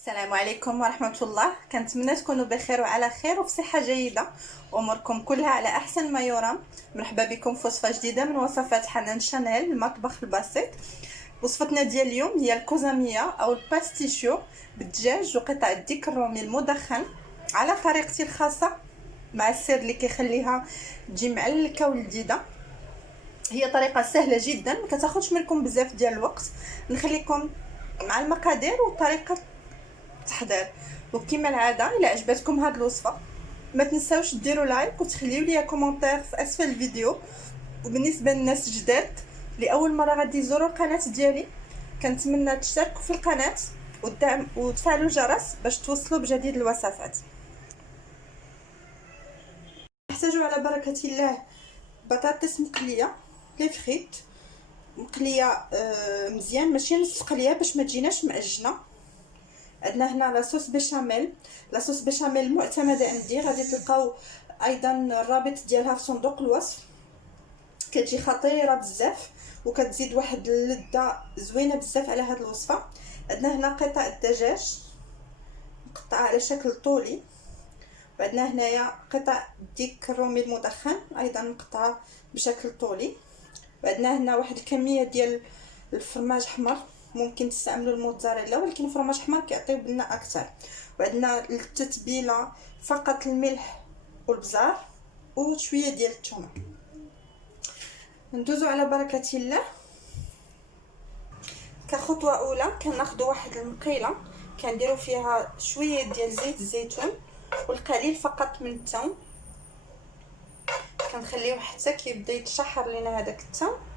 السلام عليكم ورحمة الله. كنتمنى تكونوا بخير وعلى خير وفي صحة جيدة، واموركم كلها على احسن ما يرام. مرحبا بكم في وصفة جديدة من وصفات حنان شانيل، المطبخ البسيط. وصفتنا ديال اليوم هي الكوزامية او الباستيشيو بالدجاج وقطع الديك الرومي المدخن على طريقتي الخاصة، مع السر اللي كيخليها تجي معلكة ولذيذة. هي طريقة سهلة جدا، ما كتاخذش منكم بزاف ديال الوقت. نخليكم مع المقادير وطريقة التحضير. وكما العاده الا عجبتكم هاد الوصفه ما تنساوش ديروا لايك وتخليو لي كومونتير في اسفل الفيديو. وبالنسبه للناس الجداد اللي اول مره غادي يزوروا القناه ديالي، كنتمنى تشتركوا في القناه والدعم وتفعلوا الجرس باش توصلوا بجديد الوصفات. نحتاجوا على بركه الله بطاطس مقليه لي فريت مقليه مزيان، ماشي نص قليه باش ما تجيناش معجنه. عندنا هنا لاصوص بيشاميل، لاصوص بيشاميل معتمده عندي، غادي تلقاو ايضا الرابط ديالها في صندوق الوصف. كتجي خطيره بزاف وكتزيد واحد اللذه زوينه بزاف على هذه الوصفه. عندنا هنا قطع الدجاج مقطعه على شكل طولي، وعندنا هنايا قطع ديك الرومي المدخن ايضا مقطعه بشكل طولي، وعندنا هنا واحد الكميه ديال الفرماج احمر، ممكن تستعملوا الموتزاريلا ولكن الفرماج احمر كيعطي بنه اكثر. وعندنا التتبيله فقط الملح والبزار وشويه ديال الثومه. ندوزو على بركه الله. كخطوه اولى كناخذوا واحد المقيله كنديروا فيها شويه ديال زيت الزيتون والقليل فقط من الثوم، كنخليوه حتى كيبدا يتشحر لينا هذاك الثوم.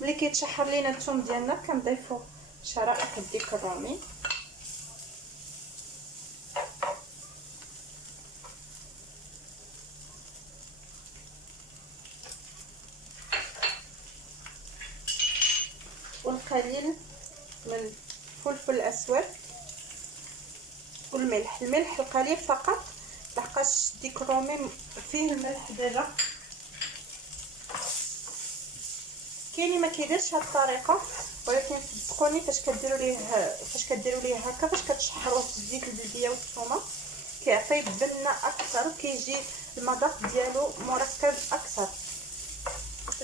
ملي كيتشحر لينا الثوم ديالنا كنضيفوا شرائح الديك الرومي، والقليل من الفلفل الاسود والملح. الملح القليل فقط لحقاش ديك الرومي فيه الملح ديجا. كاين اللي ما كيديرش هاد الطريقه، ولكن صدقوني فاش كديروا ليه هكا، فاش كتشحروه في الزيت البلديه والثومه كيعطي بنه اكثر وكيجي المذاق ديالو مركز اكثر.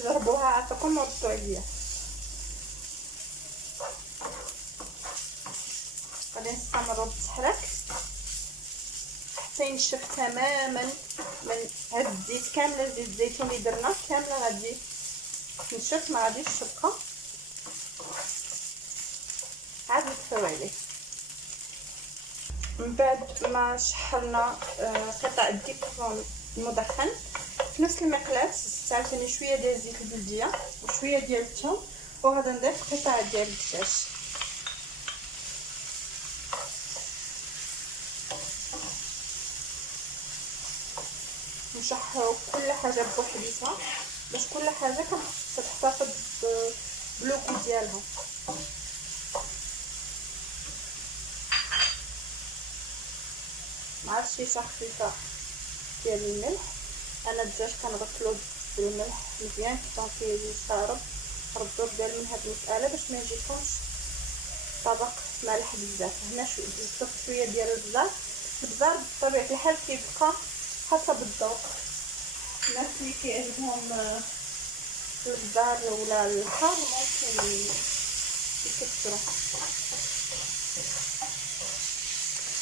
جربوها عافاكم وردوا عليا. غادي نستمروا بالتحرك حتى ينشف تماما من هاد الزيت كامله، زيت الزيتون اللي درنا كامله غادي تنشف، ما غاديش تبقى. عاد نطفيو عليه. من بعد ما شحرنا قطع الديك المدخن في نفس المقلاة عاوتاني شويه ديال الزيت البلديه وشويه ديال الثوم، وغادي نضيف قطع ديال الدجاج. نشحروا كل حاجه بوحديتها باش كل حاجه كتحتفظ بلوكو ديالها. مع شيشه خفيفه ديال الملح. انا الدجاج كنغسلو بالملح مزيان كيكون شارب. ردوا بالكم من هاد المساله باش ما يجيكمش طبق مالح بزاف. هنا ضفت شويه ديال البزار. البزار بطبيعه الحال كيبقى حسب الذوق، الناس اللي كيعجبهم البزار ولا الحار ممكن يكثروا.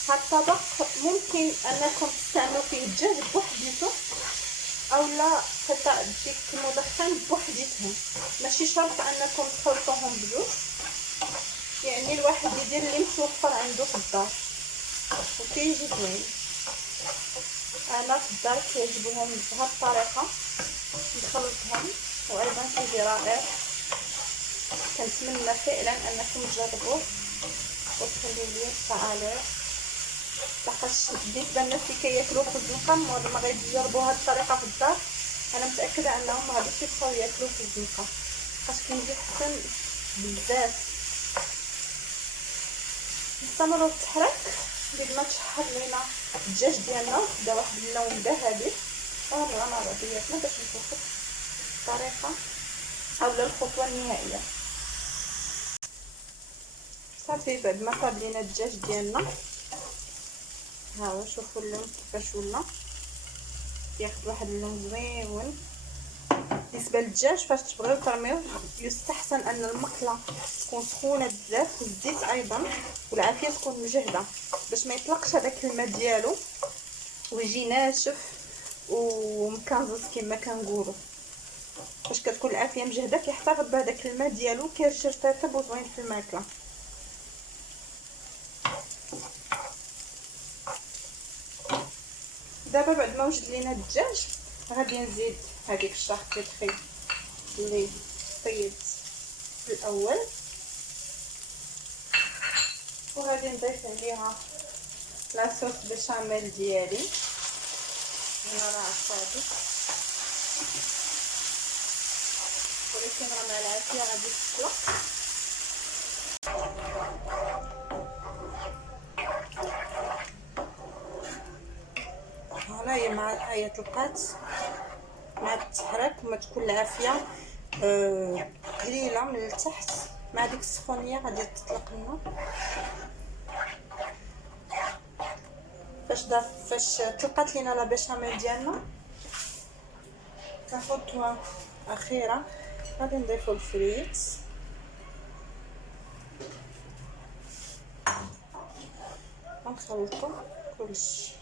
هاد الطبق ممكن انكم تستعملوا فيه الدجاج بوحديته اولا قطع الديك المدخن بوحديتهم، ماشي شرط انكم تخلطوهم بجوج، يعني الواحد يدير اللي متوفر عنده في الدار وكيجي زوين. انا في الدار كيعجبهم بهاد الطريقه نخلطهم وايضا كيجي رائع. كنتمنى فعلا انكم تجربوه وتخليو لي التعاليق، لحقاش بالنسبه للناس اللي كياكلوا خبز القمر ما غادي يجربوا هاد الطريقه في الدار، انا متاكده انهم ما غاديش يبقاو ياكلوا خبز القمر لحقاش كيجي حسن بزاف. نستمروا بالتحرك لغايه ما تشحر لينا الدجاج ديالنا بدا واحد اللون ذهبي. ونورا مع بعضياتنا باش نشوفوا الطريقه اولا الخطوه النهائيه. صافي بعد ما طابلينا الدجاج ديالنا، ها هو شوفوا اللون كيفاش ولا ياخذ واحد اللون زويون. بالنسبه للدجاج فاش تبغيو ترميوه يستحسن ان المقله تكون سخونه بزاف والزيت ايضا والعافيه تكون مجهده باش ما يطلقش هذاك الماء ديالو ويجي ناشف ومكنزز كما كنقولوا. فاش كتكون العافيه مجهده كيحتفظ بهذاك الماء ديالو كيرجع رطب وزوين في الماكله. دابا بعد ما وجد لينا الدجاج غادي نزيد هذيك الشاركوتري اللي طيبت في الاول وغادي نضيف عليها لاصوص بشاميل ديالي. هنا راه صافي ولكن راه مع العافيه غادي تطلق. هنايا مع هي طلقات مع التحرك وما تكون العافيه قليله من التحت مع ديك السخونيه غادي تطلق لنا. فاش طلقات لينا لا بيشاميل ديالنا كخطوه اخيره غادي نضيفو الفريت ونخلطو كلشي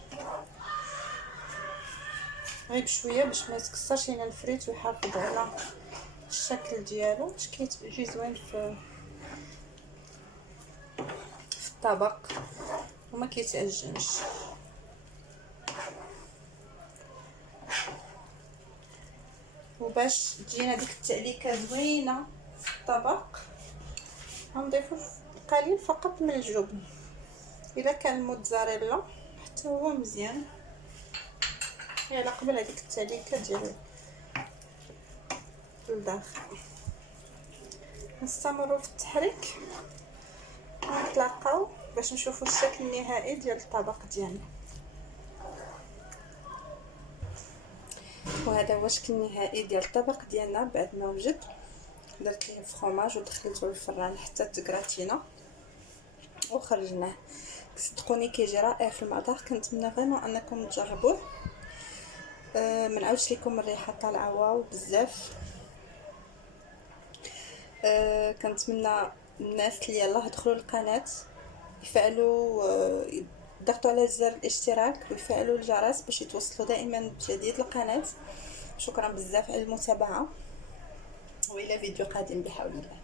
غير بشويه باش ما يتكسرش لينا الفريت ويحافظ على الشكل ديالو باش كيجي زوين في الطبق وما كيتعجنش. وباش تجينا ديك التعليكه زوينه في الطبق غنضيفو قليل فقط من الجبن. اذا كان موتزاريلا حتى هو مزيان على قبل هذيك التعليكه ديال الداخل. نستمروا في التحريك ونتلاقاو باش نشوفوا الشكل النهائي ديال الطبق ديالنا. وهذا هو الشكل النهائي ديال الطبق ديالنا بعد ما وجد. درت ليه فرomاج ودخلته للفران حتى تكراتينا وخرجناه. صدقوني كيجي رائع في المذاق. كنتمنى فريمون انكم تجربوه. ما نعاودش لكم الريحه طالعه واو بزاف. كنتمنى الناس اللي يلاه يدخلوا القناه يفعلوا يضغطوا على زر الاشتراك ويفعلوا الجرس باش يتوصلوا دائما بجديد القناه. شكرا بزاف على المتابعه والى فيديو قادم بحول الله.